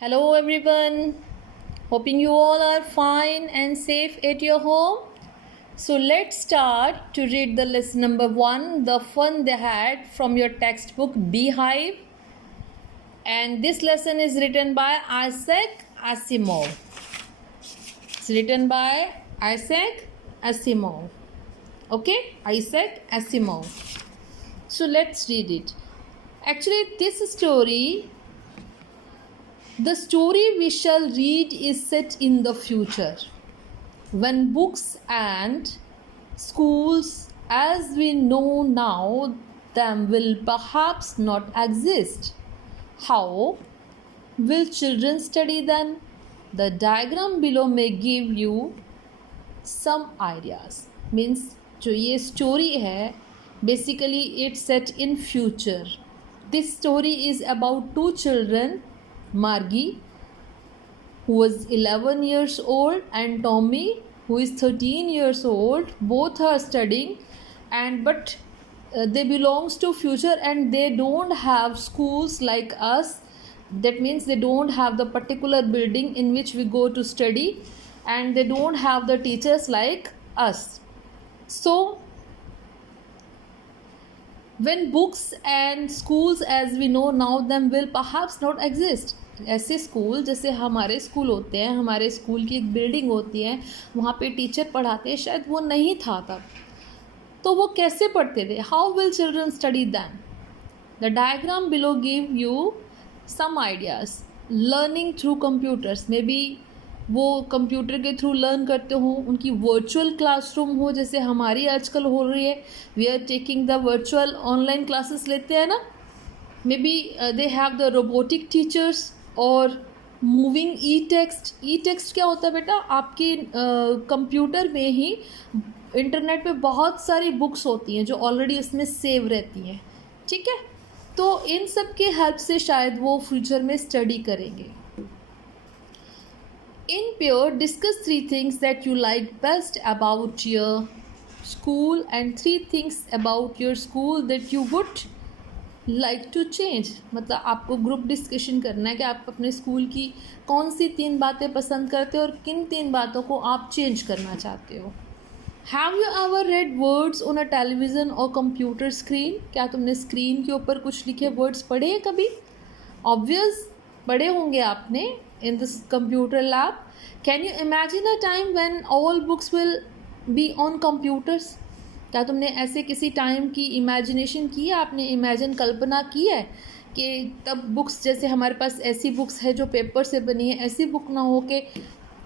Hello everyone, hoping you all are fine and safe at your home. So let's start to read the lesson number 1, The Fun They Had from your textbook Beehive. And this lesson is written by Isaac Asimov. It's written by Isaac Asimov. Okay, Isaac Asimov. So let's read it. Actually, the story we shall read is set in the future, when books and schools as we know now them will perhaps not exist. How will children study then? The diagram below may give you some ideas. Means जो ये story है, basically it's set in future. This story is about two children, Margie, who was 11 years old, and Tommy, who is 13 years old. Both are studying, but they belongs to future and they don't have schools like us. That means they don't have the particular building in which we go to study, and they don't have the teachers like us. So when books and schools as we know now them will perhaps not exist. ऐसे school जैसे हमारे school होते हैं, हमारे school की एक building होती है, वहाँ पे टीचर पढ़ाते हैं, शायद वो नहीं था तब, तो वो कैसे पढ़ते थे? How will children study than? The diagram below give you some ideas. Learning through computers, maybe वो कंप्यूटर के थ्रू लर्न करते हो, उनकी वर्चुअल क्लासरूम हो जैसे हमारी आजकल हो रही है. We are taking the virtual online classes लेते हैं ना. Maybe they have the robotic teachers और moving e text. E text क्या होता है बेटा? आपके कंप्यूटर में ही इंटरनेट पे बहुत सारी बुक्स होती हैं जो ऑलरेडी उसमें सेव रहती हैं. ठीक है, तो इन सब के हेल्प से शायद वो फ्यूचर में स्टडी करेंगे. In pair, discuss 3 things that you like best about your school and 3 things about your school that you would like to change. मतलब आपको ग्रुप डिस्कशन करना है कि आप अपने स्कूल की कौन सी 3 बातें पसंद करते हो और किन 3 बातों को आप चेंज करना चाहते हो. Have you ever read words on a television or computer screen? क्या तुमने स्क्रीन के ऊपर कुछ लिखे वर्ड्स पढ़े हैं कभी? Obvious पढ़े होंगे आपने in this computer lab. Can you imagine a time when all books will be on computers? क्या तुमने ऐसे किसी टाइम की इमेजिनेशन की है? आपने इमेजिन कल्पना की है कि तब बुक्स जैसे हमारे पास ऐसी बुक्स है जो पेपर से बनी है, ऐसी बुक ना हो कि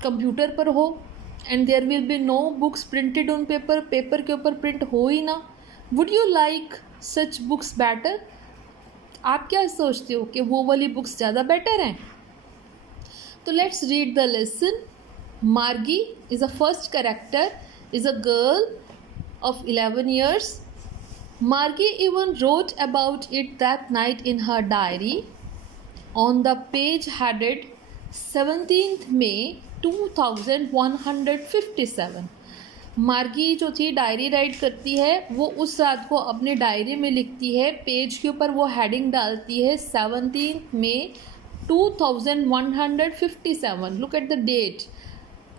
कंप्यूटर पर हो, and there will be no books printed on paper, paper के ऊपर प्रिंट हो ही ना. Would you like such books better? आप क्या सोचते हो कि वो वाली बुक्स ज़्यादा बेटर हैं? तो let's read the lesson. Margie is the first character, is a girl of 11 years. Margie even wrote about it that night in her diary. On the page headed 17th May 2157. मार्गी जो थी diary right करती है, वो उस रात को अपने डायरी में लिखती है. पेज के ऊपर वो हेडिंग डालती है 17th May 2157. Look at the date.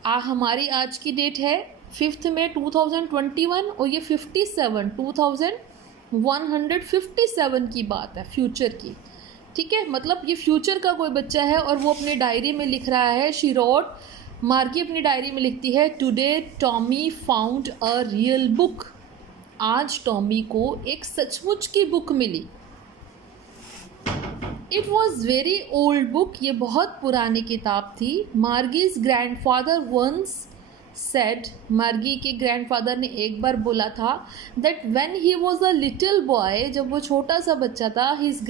हमारी आज की डेट है 5 मई 2021 और ये 2157 की बात है, फ्यूचर की. ठीक है, मतलब ये फ्यूचर का कोई बच्चा है और वो अपनी डायरी में लिख रहा है. शी रोट, मार्गी अपनी डायरी में लिखती है, today Tommy found a real book. आज टॉमी को एक सचमुच की बुक मिली. It was very old book. ये बहुत पुरानी किताब थी. मार्गीज ग्रैंडफादर वंस सेड, मार्गी के ग्रैंडफादर ने एक बार बोला था, that when he was a little boy, जब वो छोटा सा बच्चा था, हिज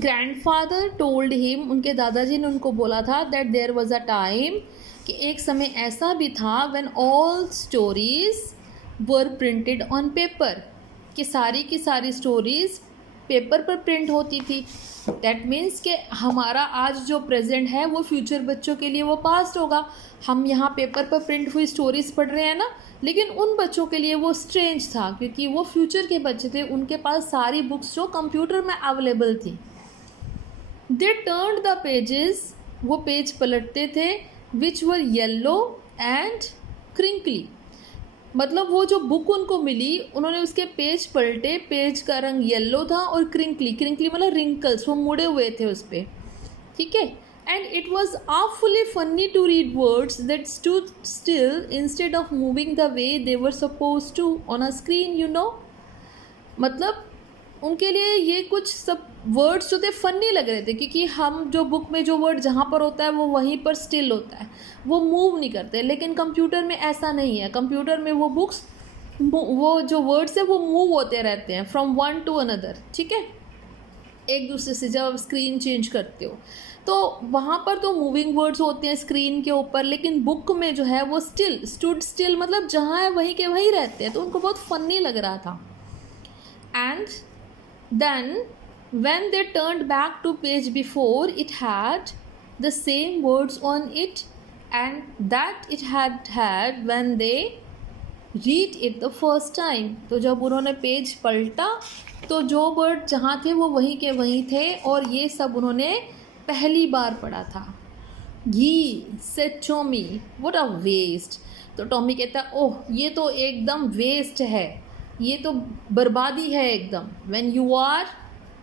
ग्रैंडफादर टोल्ड हिम, उनके दादाजी ने उनको बोला था, that there was a time, कि एक समय ऐसा भी था, when all stories were printed on paper, कि सारी की सारी स्टोरीज़ पेपर पर प्रिंट होती थी। दैट मीन्स कि हमारा आज जो प्रेजेंट है वो फ्यूचर बच्चों के लिए वो पास्ट होगा। हम यहाँ पेपर पर प्रिंट हुई स्टोरीज पढ़ रहे हैं ना, लेकिन उन बच्चों के लिए वो स्ट्रेंज था क्योंकि वो फ्यूचर के बच्चे थे, उनके पास सारी बुक्स जो कंप्यूटर में अवेलेबल थी। दे टर्न्ड द पेजेस, वो पेज पलटते थे, विच वर येलो एंड क्रिंकली। मतलब वो जो बुक उनको मिली, उन्होंने उसके पेज पलटे, पेज का रंग येलो था और क्रिंकली, क्रिंकली मतलब रिंकल्स, वो मुड़े हुए थे उस पर, ठीक है। And it was awfully funny to read words that stood still instead of moving the way they were supposed to on a screen, you know। मतलब उनके लिए ये कुछ सब वर्ड्स जो थे फनी लग रहे थे क्योंकि हम जो बुक में जो वर्ड जहाँ पर होता है वो वहीं पर स्टिल होता है, वो मूव नहीं करते। लेकिन कंप्यूटर में ऐसा नहीं है, कंप्यूटर में वो बुक्स, वो जो वर्ड्स है वो मूव होते रहते हैं फ्रॉम वन टू अनदर, ठीक है, एक दूसरे से जब आप स्क्रीन चेंज करते हो तो वहाँ पर तो मूविंग वर्ड्स होते हैं स्क्रीन के ऊपर, लेकिन बुक में जो है वो स्टूड स्टिल, मतलब जहाँ है वहीं के वहीं रहते हैं। तो उनको बहुत फनी लग रहा था। And then when they turned back to page before, it had the same words on it and that it had when they read it the first time। तो जब उन्होंने पेज पलटा तो जो वर्ड जहाँ थे वो वहीं के वहीं थे और ये सब उन्होंने पहली बार पढ़ा था। Gee, said Tommy, what a waste। तो टॉमी कहता ओह ये तो एकदम वेस्ट है, ये तो बर्बादी है एकदम। When you are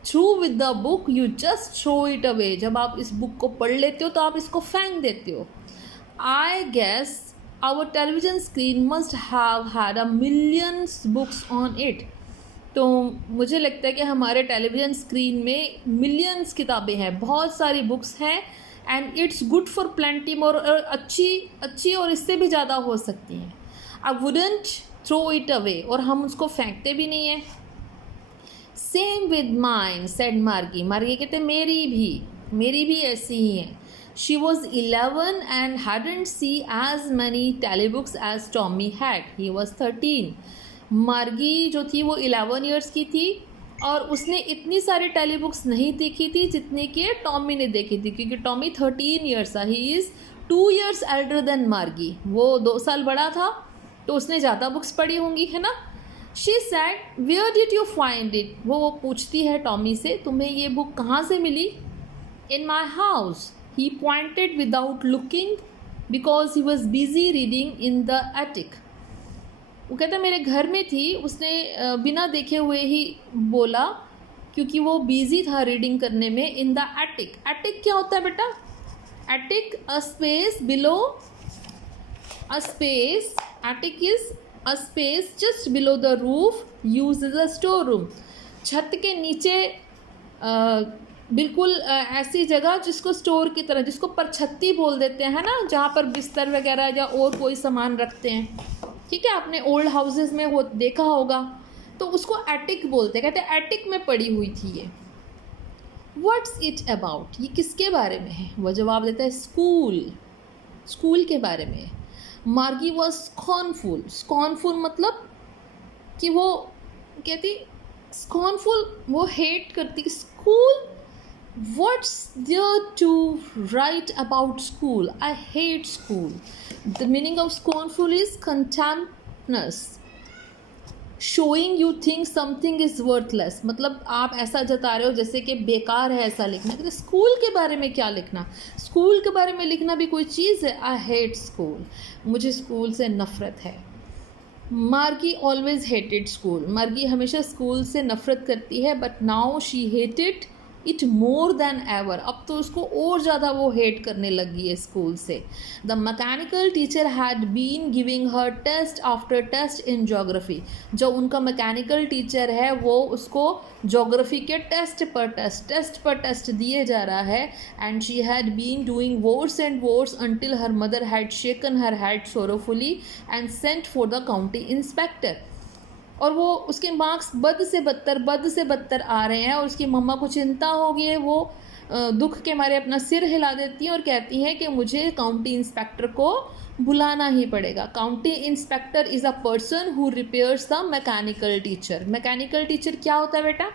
through with the book, you just throw it away। जब आप इस बुक को पढ़ लेते हो तो आप इसको फेंक देते हो। I guess our television screen must have had a millions books on it। तो मुझे लगता है कि हमारे टेलीविज़न स्क्रीन में मिलियंस किताबें हैं, बहुत सारी बुक्स हैं। And it's good for plenty more, और अच्छी और इससे भी ज़्यादा हो सकती हैं। I wouldn't throw it away, और हम उसको फेंकते भी नहीं हैं। सेम विद माइन सेड मार्गी। मार्गी कहते मेरी भी ऐसी ही है। She was 11 and hadn't see as many tale books as Tommy had, he was 13। Margie जो थी वो 11 ईयर्स की थी और उसने इतनी सारी टेलीबुक्स नहीं देखी थी जितनी कि टॉमी ने देखी थी, क्योंकि टॉमी 13 ईयर्स था। He is 2 years elder than Margie, वो 2 साल बड़ा था तो उसने ज़्यादा बुक्स पढ़ी होंगी, है ना। She said where did you find it. वो पूछती है टॉमी से तुम्हें ये बुक कहाँ से मिली। In my house, he pointed without looking because he was busy reading in the attic. वो कहता मेरे घर में थी, उसने बिना देखे हुए ही बोला क्योंकि वो बिजी था रीडिंग करने में। इन द एटिक, एटिक क्या होता है बेटा। Attic a space below a space, attic is a space just below the roof, use as a store room. छत के नीचे बिल्कुल ऐसी जगह जिसको स्टोर की तरह, जिसको परछत्ती बोल देते हैं ना, जहाँ पर बिस्तर वगैरह या और कोई सामान रखते हैं, ठीक है। आपने ओल्ड हाउसेस में हो देखा होगा, तो उसको एटिक बोलते हैं। कहते हैं एटिक में पड़ी हुई थी ये। व्हाट्स इट अबाउट, ये किसके बारे में है। वो जवाब देता है स्कूल के बारे में। मार्गी वॉज स्कॉर्नफुल। स्कॉर्नफुल मतलब कि वो कहती, स्कॉर्नफुल वो हेट करती school. What's there to write about school? I hate school. The meaning of scornful is contemptuous, showing you think something is worthless। मतलब आप ऐसा जता रहे हो जैसे कि बेकार है ऐसा लिखना। कहते स्कूल के बारे में क्या लिखना, स्कूल के बारे में लिखना भी कोई चीज़ है। I hate school, मुझे स्कूल से नफ़रत है। मार्गी ऑलवेज हेटेड स्कूल। मार्गी हमेशा स्कूल से नफ़रत करती है, but now she hated it more than ever. अब तो उसको और ज़्यादा वो हेट करने लगी है स्कूल से। The mechanical teacher had been giving her test after test in geography. जो उनका मैकेनिकल टीचर है वो उसको जोग्राफी के टेस्ट पर टेस्ट दिए जा रहा है। And she had been doing worse and worse until her mother had shaken her head sorrowfully and sent for the county inspector. और वो उसके मार्क्स बद से बदतर आ रहे हैं और उसकी मम्मा को चिंता हो गई है। वो दुख के मारे अपना सिर हिला देती हैं और कहती हैं कि मुझे काउंटी इंस्पेक्टर को बुलाना ही पड़ेगा। County inspector is a person who repairs the mechanical teacher. Mechanical teacher क्या होता है बेटा।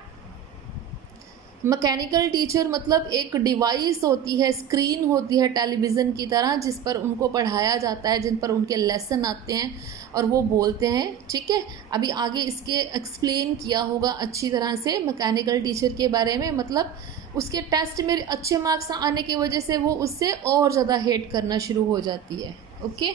मैकेनिकल टीचर मतलब एक डिवाइस होती है, स्क्रीन होती है टेलीविज़न की तरह, जिस पर उनको पढ़ाया जाता है, जिन पर उनके लेसन आते हैं और वो बोलते हैं, ठीक है। अभी आगे इसके एक्सप्लेन किया होगा अच्छी तरह से मैकेनिकल टीचर के बारे में। मतलब उसके टेस्ट में अच्छे मार्क्स आने की वजह से वो उससे और ज़्यादा हेट करना शुरू हो जाती है। ओके।